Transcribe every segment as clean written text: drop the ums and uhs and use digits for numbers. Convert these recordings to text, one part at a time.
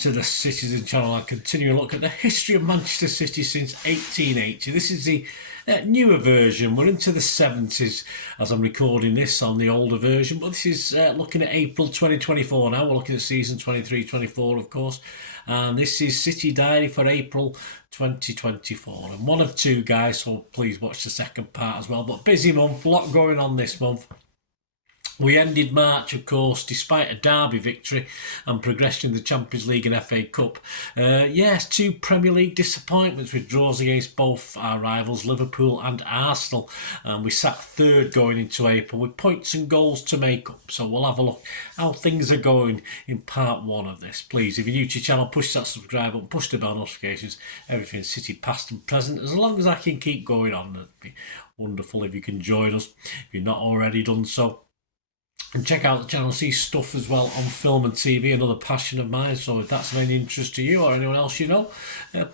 to the Citizen channel and continue a look at the history of Manchester City since 1880. This is the newer version. We're into the 70s as I'm recording this on the older version, but this is looking at April 2024 now. We're looking at season 23-24, of course, and this is City Diary for April 2024. And one of two, guys, so please watch the second part as well. But busy month, a lot going on this month. We ended March, of course, despite a derby victory and progression in the Champions League and FA Cup. Yes, two Premier League disappointments with draws against both our rivals, Liverpool and Arsenal. And we sat third going into April with points and goals to make up. So we'll have a look how things are going in part one of this. Please, if you're new to the channel, push that subscribe button, push the bell notifications, everything City past and present. As long as I can keep going on, it'd be wonderful if you can join us, if you're not already done so. And check out the channel, see stuff as well on film and TV, another passion of mine. So if that's of any interest to you or anyone else you know,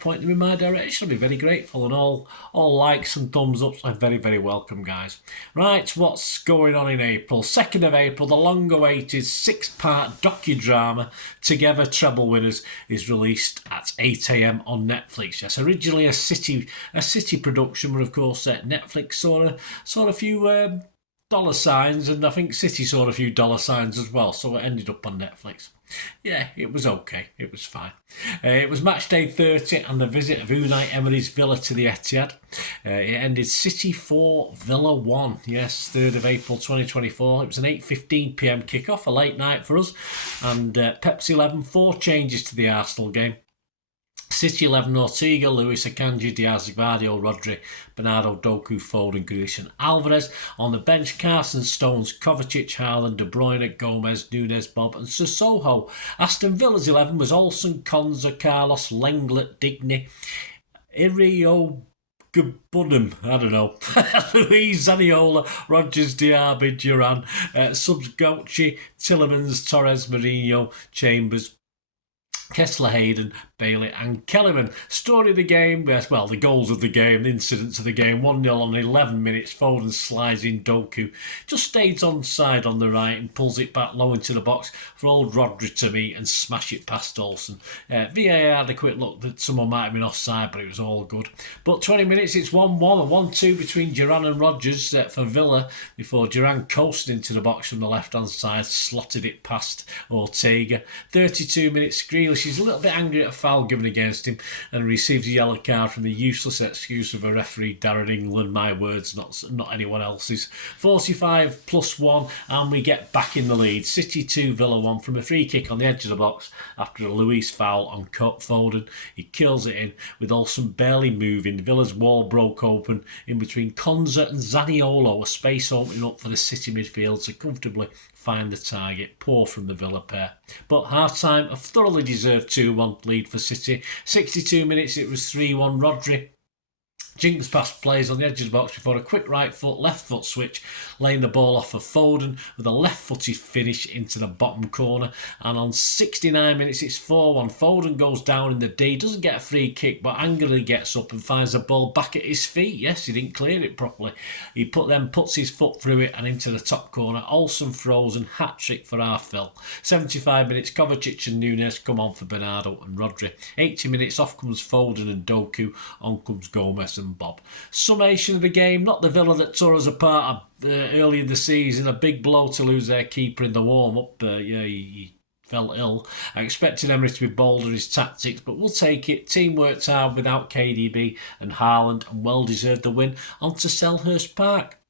point them in my direction. I'll be very grateful. And all likes and thumbs ups are very, very welcome, guys. Right, what's going on in April? 2nd of April, the long-awaited 6-part docudrama, Together Treble Winners, is released at 8 AM on Netflix. Yes, originally a City production, but of course Netflix saw a few dollar signs, and I think City saw a few dollar signs as well, so it ended up on Netflix. Yeah, it was okay. It was fine. It was match day 30 and the visit of Unai Emery's Villa to the Etihad. It ended City 4, Villa 1. Yes, 3rd of April 2024. It was an 8:15 PM kickoff, a late night for us. And Pepsi 11, 4 changes to the Arsenal game. City 11, Ortega, Lewis, Akanji, Diaz, Gvardiol, Rodri, Bernardo, Doku, Foden, Grealish and Alvarez. On the bench, Carson, Stones, Kovacic, Haaland, De Bruyne, Gomez, Nunes, Bob and Sissoko. Aston Villa's 11 was Olsen, Konza, Carlos, Lenglet, Digny, Irio, Gabunham, I don't know, Luis, Zaniola, Rogers, Diaby, Duran, subs Gauchi, Tillemans, Torres, Mourinho, Chambers, Kessler, Hayden, Bailey and Kellerman. Story of the game, yes, well, the goals of the game, the incidents of the game. 1-0 on 11 minutes. Foden slides in Doku. Just stays onside on the right and pulls it back low into the box for old Rodri to meet and smash it past Olsen. VAR had a quick look that someone might have been offside, but it was all good. But 20 minutes, it's 1-1 and 1-2 between Duran and Rodgers for Villa before Duran coasted into the box from the left-hand side, slotted it past Ortega. 32 minutes, Grealish is a little bit angry at a foul given against him and receives a yellow card from the useless excuse of a referee, Darren England, my words, not anyone else's. 45 plus 1 and we get back in the lead. City 2, Villa 1 from a free kick on the edge of the box after a Luis foul on Foden. He kills it in with Olsen barely moving. Villa's wall broke open in between Konza and Zaniolo, a space opening up for the City midfield to comfortably find the target. Poor from the Villa pair. But half-time, a thoroughly deserved 2-1 lead for City. 62 minutes, it was 3-1. Rodri jinks past players on the edge of the box before a quick right foot, left foot switch, laying the ball off for Foden with a left-footed finish into the bottom corner. And on 69 minutes, it's 4-1. Foden goes down in the D, doesn't get a free kick, but angrily gets up and finds the ball back at his feet. Yes, he didn't clear it properly. He puts his foot through it and into the top corner. Olsen throws and hat-trick for Arfel. 75 minutes, Kovacic and Nunes come on for Bernardo and Rodri. 80 minutes, off comes Foden and Doku, on comes Gomez and Bob. Summation of the game, not the Villa that tore us apart early in the season. A big blow to lose their keeper in the warm-up. He fell ill. I expected Emery to be bolder in his tactics, but we'll take it. Team worked hard without KDB and Haaland and well deserved the win onto Selhurst Park.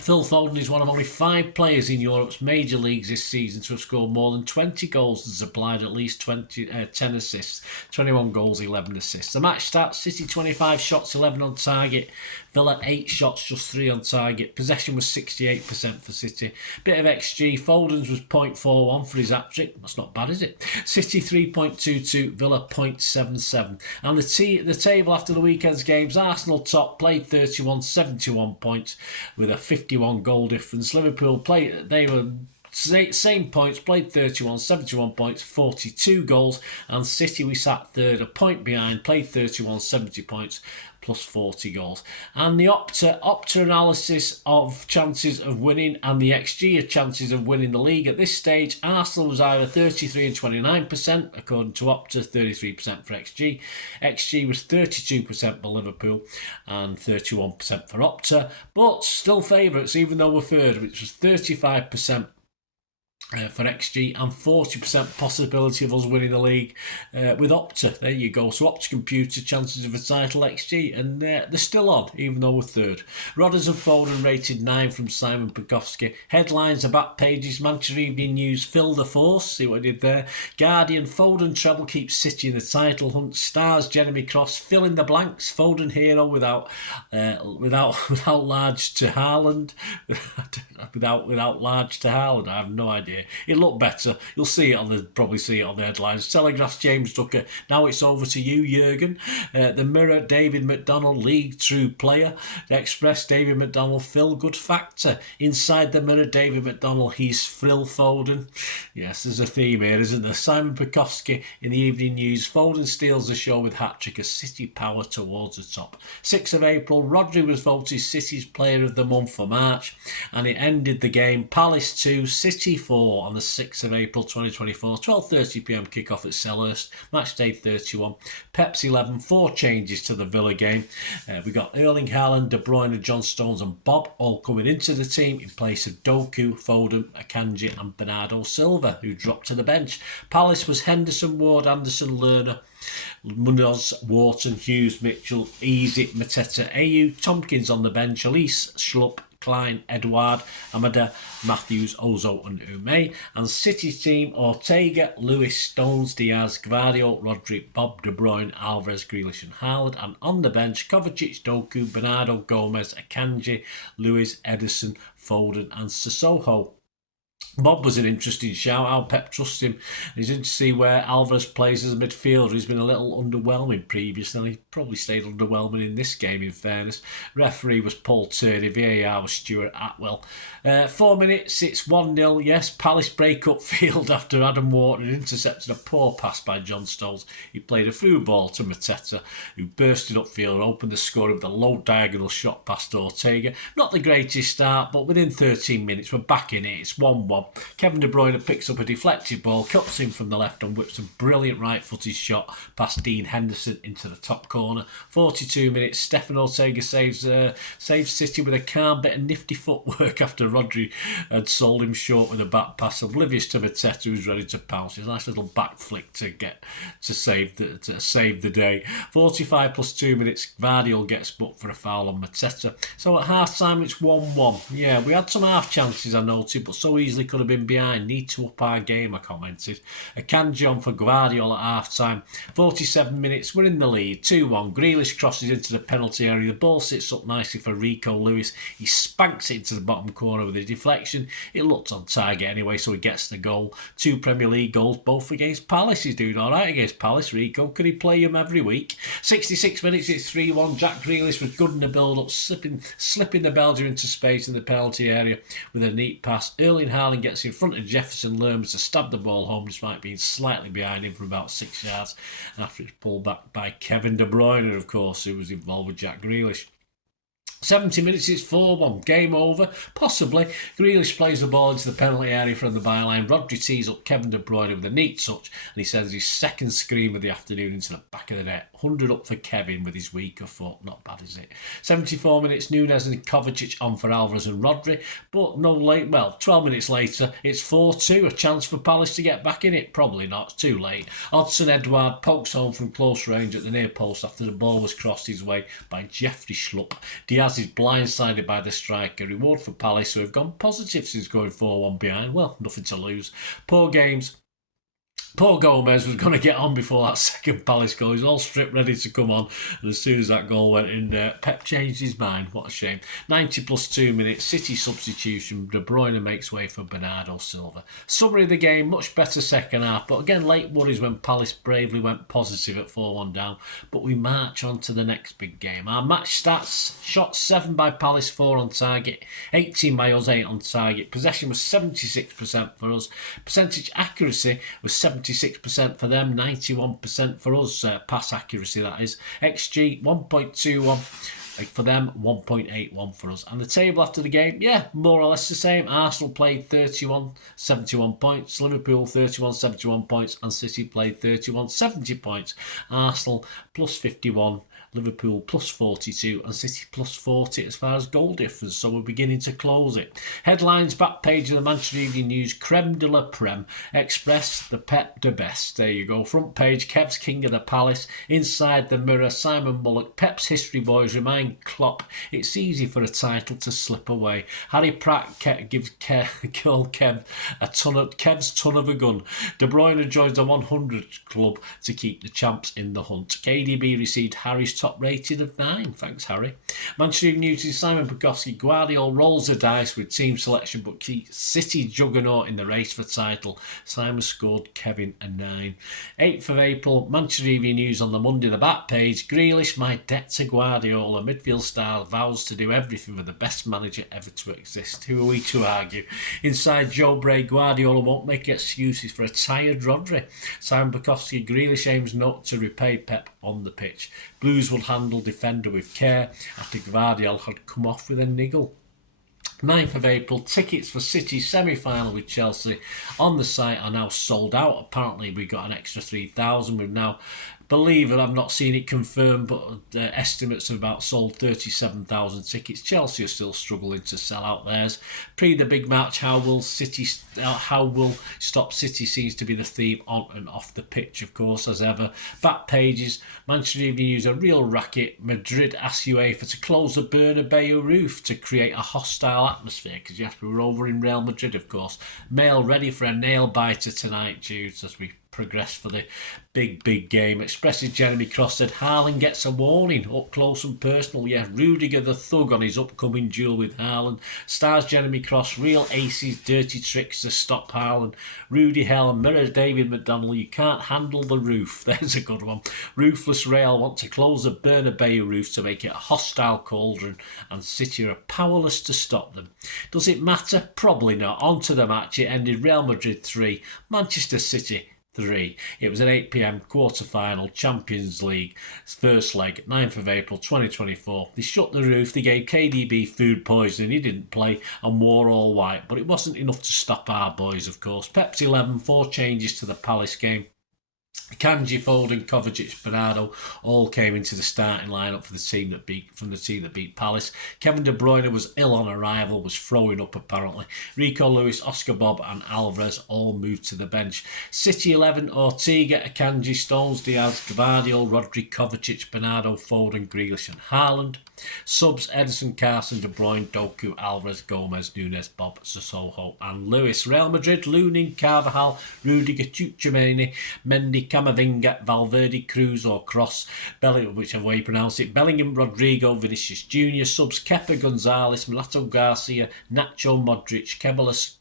Phil Foden is one of only 5 players in Europe's major leagues this season to have scored more than 20 goals and supplied at least 10 assists. 21 goals, 11 assists. The match starts, City 25 shots, 11 on target. Villa 8 shots, just 3 on target. Possession was 68% for City. Bit of XG, Foden's was 0.41 for his hat-trick. That's not bad, is it? City 3.22, Villa 0.77. And the table after the weekend's games, Arsenal top, played 31, 71 points with a 51 goal difference. Liverpool they were Same points, played 31, 71 points, 42 goals. And City, we sat third, a point behind, played 31, 70 points, plus 40 goals. And the Opta analysis of chances of winning and the XG of chances of winning the league at this stage, Arsenal was either 33 and 29%, according to Opta, 33% for XG. XG was 32% for Liverpool and 31% for Opta, but still favourites, even though we're third, which was 35% for XG and 40% possibility of us winning the league with Opta. There you go. So Opta Computer, chances of a title XG, and they're still on, even though we're third. Rodders and Foden rated 9 from Simon Pekowski. Headlines are back pages. Manchester Evening News, Phil the Force, see what I did there. Guardian, Foden treble keeps City in the title hunt. Stars, Jeremy Cross, fill in the blanks. Foden hero without large to Haaland. without large to Haaland, I have no idea. It looked better. You'll see it probably see it on the headlines. Telegraph's James Ducker. Now it's over to you, Jurgen. The Mirror, David McDonald, league true player. The Express, David McDonald, feel good factor. Inside the Mirror, David McDonald, he's Phil Foden. Yes, there's a theme here, isn't there? Simon Pekowski in the Evening News. Foden steals the show with hat-trick as City power towards the top. 6th of April, Rodri was voted City's Player of the Month for March, and it ended the game Palace 2, City 4 on the 6th of April 2024, 12:30pm kickoff at Selhurst, match day 31. Pep's 11, 4 changes to the Villa game. We got Erling Haaland, De Bruyne, John Stones and Bob all coming into the team in place of Doku, Foden, Akanji and Bernardo Silva, who dropped to the bench. Palace was Henderson, Ward, Anderson, Lerner, Munoz, Wharton, Hughes, Mitchell, Easy, Mateta, Ayew, Tompkins on the bench, Elise, Schlupp, Klein, Edouard, Amada, Matthews, Ozo and Ume. And City team, Ortega, Lewis, Stones, Diaz, Gvardio, Rodri, Bob, De Bruyne, Alvarez, Grealish and Haaland. And on the bench, Kovacic, Doku, Bernardo, Gomez, Akanji, Lewis, Edison, Foden and Sissoko. Bob was an interesting shout. How Pep trusts him. He's in to see where Alvarez plays as a midfielder. He's been a little underwhelming previously, and he probably stayed underwhelming in this game, in fairness. Referee was Paul Turney. VAR was Stuart Atwell. 4 minutes, it's 1-0. Yes, Palace break up field after Adam Wharton intercepted a poor pass by John Stones. He played a through ball to Mateta, who bursted upfield and opened the scoring with a low diagonal shot past Ortega. Not the greatest start, but within 13 minutes, we're back in it. It's 1-1. Kevin De Bruyne picks up a deflected ball, cuts in from the left and whips a brilliant right-footed shot past Dean Henderson into the top corner. 42 minutes, Stefan Ortega saves City with a calm bit of nifty footwork after Rodri had sold him short with a back pass, oblivious to Mateta, who's ready to pounce. It's a nice little back flick to save the day. 45 plus 2 minutes, Gvardiol gets booked for a foul on Mateta. So at half-time, it's 1-1. Yeah, we had some half chances, I noted, but so easily could have been behind. Need to up our game, I commented. Akanji on for Gvardiol at half-time. 47 minutes, we're in the lead. 2-1. Grealish crosses into the penalty area. The ball sits up nicely for Rico Lewis. He spanks it into the bottom corner with a deflection. It looked on target anyway, so he gets the goal. 2 Premier League goals, both against Palace. He's doing all right against Palace, Rico. Could he play him every week? 66 minutes, it's 3-1. Jack Grealish was good in the build-up, slipping the Belgian into space in the penalty area with a neat pass. Erling Haaland gets in front of Jefferson Lerma to stab the ball home despite being slightly behind him for about 6 yards after it's pulled back by Kevin De Bruyne, of course, who was involved with Jack Grealish. 70 minutes, it's 4-1. Game over. Possibly. Grealish plays the ball into the penalty area from the byline. Rodri tees up Kevin De Bruyne with a neat touch, and he sends his second scream of the afternoon into the back of the net. 100 up for Kevin with his weaker foot. Not bad, is it? 74 minutes, Nunes and Kovacic on for Alvarez and Rodri, but no late. Well, 12 minutes later, it's 4-2. A chance for Palace to get back in it? Probably not. It's too late. Odsonne Edouard pokes home from close range at the near post after the ball was crossed his way by Jeffrey Schlupp. Diaz is blindsided by the striker. Reward for Palace, who have gone positive since going 4-1 behind. Well, nothing to lose. Poor games. Poor Gomez was going to get on before that second Palace goal. He's all stripped ready to come on. And as soon as that goal went in, Pep changed his mind. What a shame. 90 plus 2 minutes. City substitution. De Bruyne makes way for Bernardo Silva. Summary of the game. Much better second half. But again, late worries when Palace bravely went positive at 4-1 down. But we march on to the next big game. Our match stats. Shots 7 by Palace, 4 on target. 18 by us, 8 on target. Possession was 76% for us. Percentage accuracy was 76% for them, 91% for us. Pass accuracy, that is. XG 1.21 for them, 1.81 for us. And the table after the game, yeah, more or less the same. Arsenal played 31, 71 points. Liverpool 31, 71 points. And City played 31, 70 points. Arsenal plus 51. Liverpool plus 42 and City plus 40 as far as goal difference, so we're beginning to close it. Headlines, back page of the Manchester Evening News, creme de la prem, Express, the Pep de best. There you go. Front page, Kev's King of the Palace. Inside the Mirror, Simon Bullock, Pep's history boys remind Klopp it's easy for a title to slip away. Harry Pratt gives Kev Kev's ton of a gun. De Bruyne joins the 100 club to keep the champs in the hunt. KDB received Harry's top rated of 9. Thanks, Harry. Manchester United, Simon Bukowski, Guardiola rolls the dice with team selection but keeps City juggernaut in the race for title. Simon scored Kevin a 9. 8th of April, Manchester Evening News on the Monday, the back page. Grealish, my debt to Guardiola. Midfield star vows to do everything with the best manager ever to exist. Who are we to argue? Inside Joe Bray, Guardiola won't make excuses for a tired Rodri. Simon Bukowski, Grealish aims not to repay Pep on the pitch. Blues will handle defender with care after Guardiola had come off with a niggle. 9th of April, tickets for City's semi-final with Chelsea on the site are now sold out. Apparently we got an extra 3,000. We've now, believe it, I've not seen it confirmed, but estimates have about sold 37,000 tickets. Chelsea are still struggling to sell out theirs. Pre the big match, how will stop City seems to be the theme on and off the pitch, of course, as ever. Back pages, Manchester Evening News, a real racket. Madrid asks UEFA to close the Bernabeu roof to create a hostile atmosphere, because yes, we were over in Real Madrid, of course. Mail ready for a nail biter tonight, Jude, as we progress for the big game. Expresses Jeremy Cross said Haaland gets a warning, up close and personal. Yeah, Rudiger the thug on his upcoming duel with Haaland. Stars Jeremy Cross, real aces, dirty tricks to stop Haaland. Rudy Hell mirrors David McDonald, you can't handle the roof. There's a good one. Ruthless Real want to close the Bernabeu roof to make it a hostile cauldron, and City are powerless to stop them. Does it matter? Probably not. On to the match. It ended Real Madrid 3, Manchester City 3. It was an 8 p.m. quarter-final Champions League first leg, 9th of April 2024. They shut the roof, they gave KDB food poisoning, he didn't play and wore all white, but it wasn't enough to stop our boys, of course. Pep's 11, 4 changes to the Palace game. Kanji, Foden, Kovacic, Bernardo all came into the starting lineup for the team that beat Palace. Kevin De Bruyne was ill on arrival, was throwing up apparently. Rico Lewis, Oscar Bob and Alvarez all moved to the bench. City 11, Ortega, Akanji, Stones, Diaz, Gvardiol, Rodri, Kovacic, Bernardo, Foden, Grealish and Haaland. Subs, Edison, Carson, De Bruyne, Doku, Alvarez, Gomez, Nunes, Bob, Sissoko and Lewis. Real Madrid, Lunin, Carvajal, Rudiger, Tchouameni, Mendy, Camavinga, Valverde, Cruz or Cross, Bellingham, whichever way you pronounce it, Bellingham, Rodrigo, Vinicius Jr. Subs, Kepa, Gonzalez, Mulatto Garcia, Nacho, Modric, Kebalas,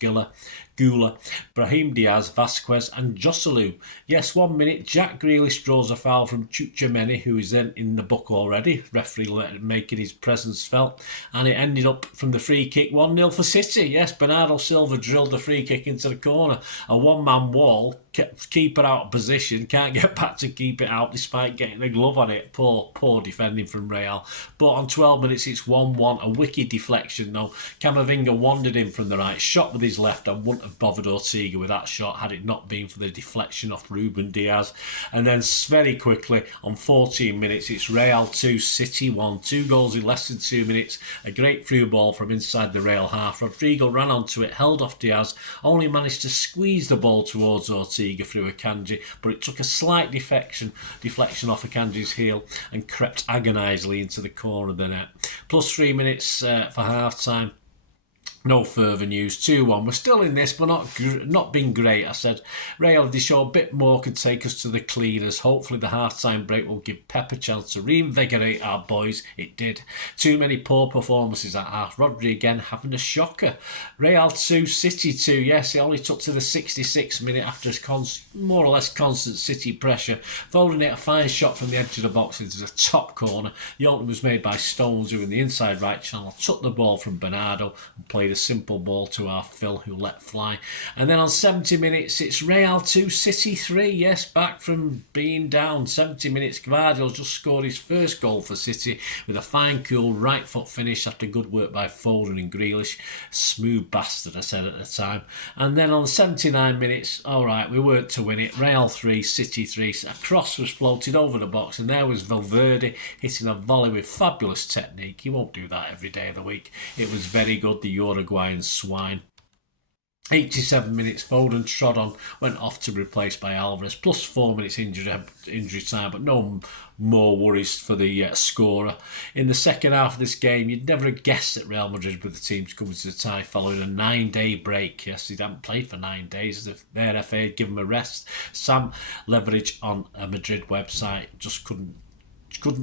Gula, Brahim Diaz, Vasquez and Joselu. Yes, 1 minute, Jack Grealish draws a foul from Tchouameni, who is then in the book already, referee making his presence felt, and it ended up from the free kick 1-0 for City. Yes, Bernardo Silva drilled the free kick into the corner, a one-man wall, kept keeper out of position, can't get back to keep it out despite getting a glove on it. Poor defending from Real. But on 12 minutes it's 1-1, a wicked deflection though. Camavinga wandered in from the right, shot with his left and wouldn't have bothered Ortega with that shot had it not been for the deflection off Ruben Diaz. And then very quickly on 14 minutes it's Real 2, City 1, 2 goals in less than 2 minutes, a great through ball from inside the Real half. Rodrigo ran onto it, held off Diaz, only managed to squeeze the ball towards Ortega through Akanji, but it took a slight deflection off Akanji's heel and crept agonisingly into the corner of the net. Plus 3 minutes for half time. No further news. 2-1. We're still in this, but not been great. I said Real, they show a bit more, could take us to the cleaners. Hopefully the half-time break will give Pep a chance to reinvigorate our boys. It did. Too many poor performances at half. Rodri again having a shocker. Real 2, City 2. Yes, it only took to the 66th minute after more or less constant City pressure. Folding it, a fine shot from the edge of the box into the top corner. The opening was made by Stones, who in the inside right channel took the ball from Bernardo and played a simple ball to our Phil, who let fly. And then on 70 minutes, it's Real 2, City 3. Yes, back from being down. 70 minutes, Gvardiol's just scored his first goal for City with a fine, cool right foot finish after good work by Foden and Grealish. Smooth bastard, I said at the time. And then on 79 minutes, all right, we weren't to win it. Real 3, City 3. A cross was floated over the box, and there was Valverde hitting a volley with fabulous technique. He won't do that every day of the week. It was very good, the Uruguayan swine. 87 minutes, Foden trod on, went off to be replaced by Alvarez, plus 4 minutes injury time, but no more worries for the scorer. In the second half of this game, you'd never have guessed that Real Madrid were the team to come to the tie following a 9-day break. Yes, they hadn't played for 9 days. Their FA had given them a rest. Sam leverage on a Madrid website just couldn't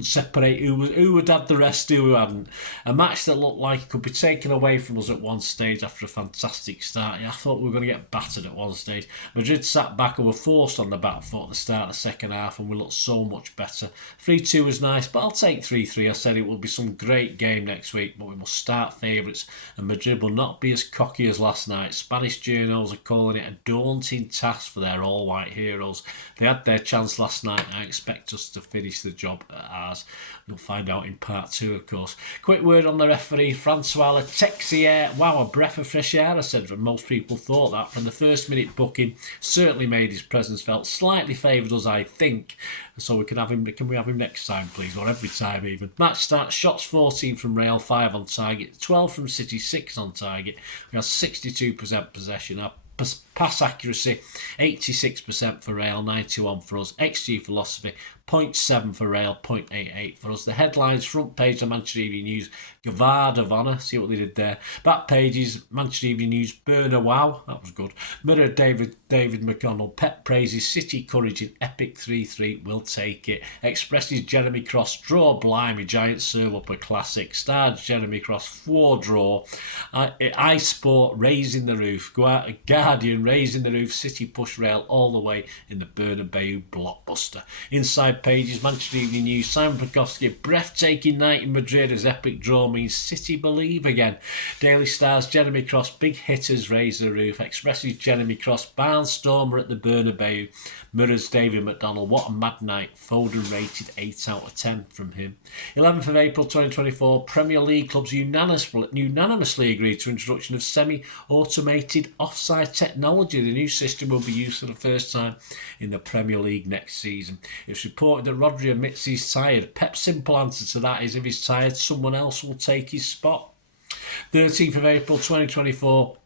separate who had had the rest, who hadn't. A match that looked like it could be taken away from us at one stage after a fantastic start. I thought we were going to get battered at one stage. Madrid sat back and were forced on the back foot at the start of the second half, and we looked so much better. 3-2 was nice, but I'll take 3-3. I said it will be some great game next week, but we must start favourites, and Madrid will not be as cocky as last night. Spanish journals are calling it a daunting task for their all-white heroes. They had their chance last night, and I expect us to finish the job at ours. You'll find out in part 2, of course. Quick word on the referee, Francois Texier. Wow, a breath of fresh air, I said. Most people thought that. From the first minute booking, certainly made his presence felt. Slightly favoured us, I think. So we can have him. Can we have him next time, please? Or every time, even. Match start, shots 14 from Real, 5 on target. 12 from City, 6 on target. We had 62% possession. Our pass accuracy, 86% for Real, 91 for us. XG philosophy, 0.7 for Real, 0.88 for us. The headlines, front page of Manchester Evening News, Guard of Honour, see what they did there. Back pages, Manchester Evening News, Burner Wow, that was good. Mirror, David McDonald, Pep praises City courage in epic 3-3, will take it. Expresses Jeremy Cross, draw blimey, giant serve up a classic. Stars Jeremy Cross, 4 draw. iSport raising the roof. Guardian raising the roof. City push Real all the way in the Bernabeu blockbuster. Inside pages, Manchester Evening News, Simon Prokofsky, breathtaking night in Madrid as epic draw means City believe again. Daily Stars, Jeremy Cross, big hitters raise the roof. Expresses Jeremy Cross, barnstormer at the Bernabeu. Mirrors David McDonald, what a mad night. Foden rated 8 out of 10 from him. 11th of April 2024, Premier League clubs unanimously agreed to introduction of semi-automated offside technology. The new system will be used for the first time in the Premier League next season. It's reported that Rodri admits he's tired. Pep's simple answer to that is if he's tired, someone else will take his spot. 13th of April 2024,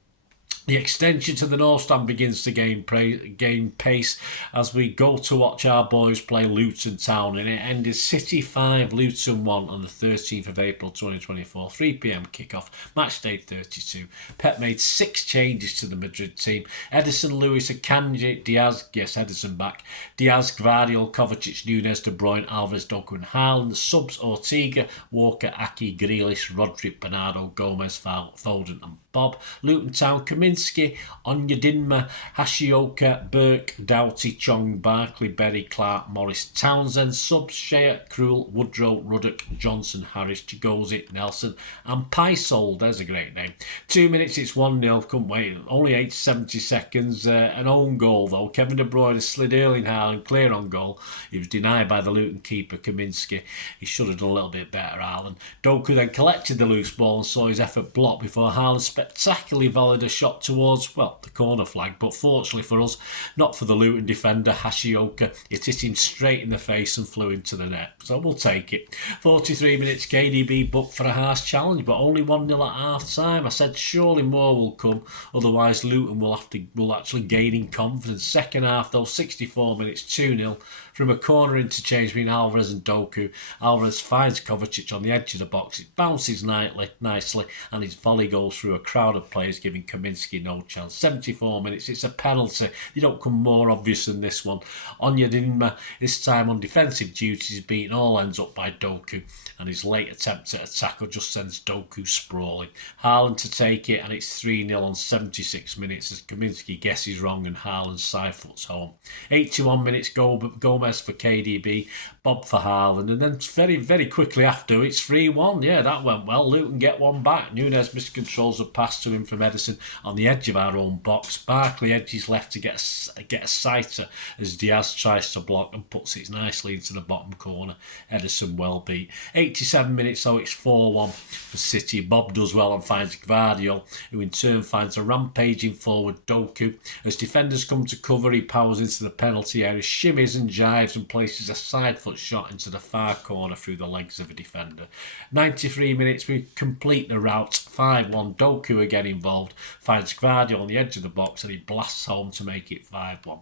the extension to the North Stand begins to gain pace as we go to watch our boys play Luton Town, and it ended City 5, Luton 1 on the 13th of April 2024, 3pm kickoff, match day 32. Pep made 6 changes to the Madrid team. Edison, Lewis, Akanji, Diaz, yes, Edison back, Diaz, Gvardiol, Kovacic, Nunes, De Bruyne, Alvarez, Doku and Haaland. Subs, Ortega, Walker, Aki, Grealish, Rodri, Bernardo, Gomez, Foden and Bob. Luton Town, Kaminsky, Onyedinma, Hashioka, Burke, Doughty, Chong, Barkley, Berry, Clark, Morris, Townsend. Subs, Shea, Krul, Woodrow, Ruddock, Johnson, Harris, Chigozi, Nelson and Pysol. There's a great name. 2 minutes, it's 1-0. Couldn't wait. Only 70 seconds. An own goal though. Kevin De Bruyne slid Erling Haaland clear on goal. He was denied by the Luton keeper, Kaminsky. He should have done a little bit better, Haaland. Doku then collected the loose ball and saw his effort blocked before Haaland spectacularly volleyed a shot towards, well, the corner flag, but fortunately for us, not for the Luton defender, Hashioka. It hit him straight in the face and flew into the net. So we'll take it. 43 minutes, KDB booked for a harsh challenge, but only 1-0 at half-time. I said surely more will come, otherwise Luton will actually gain in confidence. Second half, though, 64 minutes, 2-0. From a corner interchange between Alvarez and Doku, Alvarez finds Kovacic on the edge of the box. It bounces nicely, and his volley goes through a crowd of players, giving Kaminski no chance. 74 minutes, it's a penalty. They don't come more obvious than this one. Onyedinma, this time on defensive duties, is beaten all ends up by Doku, and his late attempt at a tackle just sends Doku sprawling. Haaland to take it, and it's 3-0 on 76 minutes as Kaminski guesses wrong and Haaland side-foots home. 81 minutes, Gomez for KDB, Bob for Haaland, and then very, very quickly after, it's 3-1. Yeah, that went well. Luton get one back. Nunes miscontrols a pass to him from Ederson on the edge of our own box. Barkley edges left to get a sighter as Diaz tries to block and puts it nicely into the bottom corner. Ederson well beat. 87 minutes, so it's 4-1 for City. Bob does well and finds Gvardiol, who in turn finds a rampaging forward Doku. As defenders come to cover, he powers into the penalty area, shimmies and jives and places a side foot shot into the far corner through the legs of a defender. 93 minutes, we complete the route. 5-1, Doku again involved, finds Gvardiol on the edge of the box and he blasts home to make it 5-1.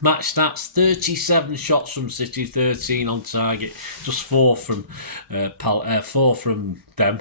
Match stats, 37 shots from City, 13 on target, just 4 from them,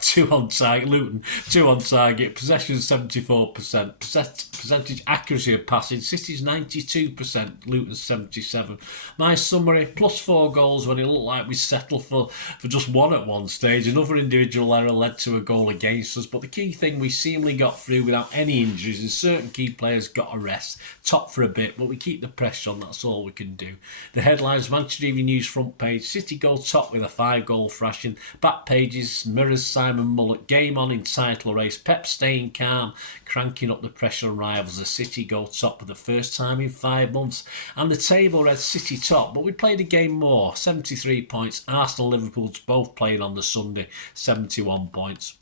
2 on target, Luton, 2 on target, possession 74%, percentage accuracy of passing, City's 92%, Luton's 77%. My summary, plus 4 goals when it looked like we settled for just one at one stage. Another individual error led to a goal against us, but the key thing, we seemingly got through without any injuries and certain key players got a rest, top for a bit, but we keep the pressure on, that's all we can do. The headlines, Manchester Evening News front page, City go top with a 5-goal thrashing. Back pages mirrors Simon Mullock, game on in title race, Pep staying calm, cranking up the pressure on rivals as City go top for the first time in 5 months. And the table read City top, but we played a game more, 73 points. Arsenal, Liverpool's both playing on the Sunday, 71 points.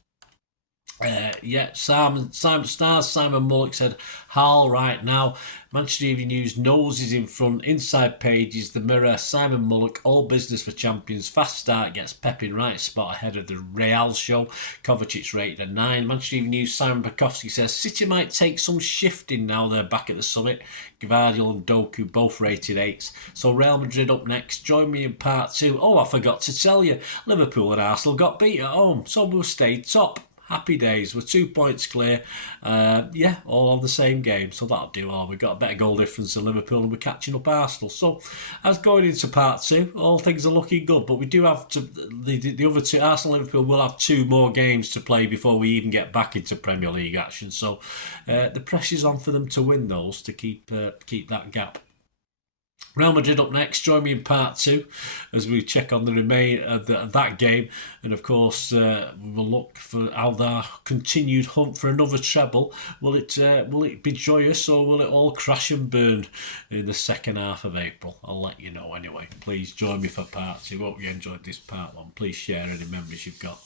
Simon Mullock said, Hal, right now, Manchester Evening News noses in front, inside pages, the Mirror, Simon Mullock, all business for champions, fast start gets Pep in right spot ahead of the Real show, Kovacic rated a 9. Manchester Evening News, Simon Bukowski says, City might take some shifting now they're back at the summit, Gvardiol and Doku both rated 8s. So Real Madrid up next, join me in part 2. Oh, I forgot to tell you, Liverpool and Arsenal got beat at home, so we'll stay top. Happy days. We're 2 points clear. All on the same game. So that'll do. We've got a better goal difference than Liverpool and we're catching up Arsenal. So as going into part 2, all things are looking good. But we do have to, the other two, Arsenal and Liverpool will have 2 more games to play before we even get back into Premier League action. So the pressure's on for them to win those to keep that gap. Real Madrid up next. Join me in part 2 as we check on the remainder of that game, and of course we will look for our continued hunt for another treble. Will it be joyous or will it all crash and burn in the second half of April? I'll let you know anyway. Please join me for part 2. Hope you enjoyed this part 1. Please share any memories you've got.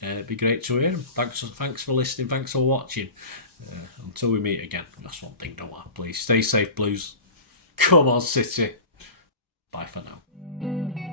It'd be great to hear them. Thanks for listening. Thanks for watching. Until we meet again. That's one thing, don't I? Please stay safe, Blues. Come on, City. Bye for now.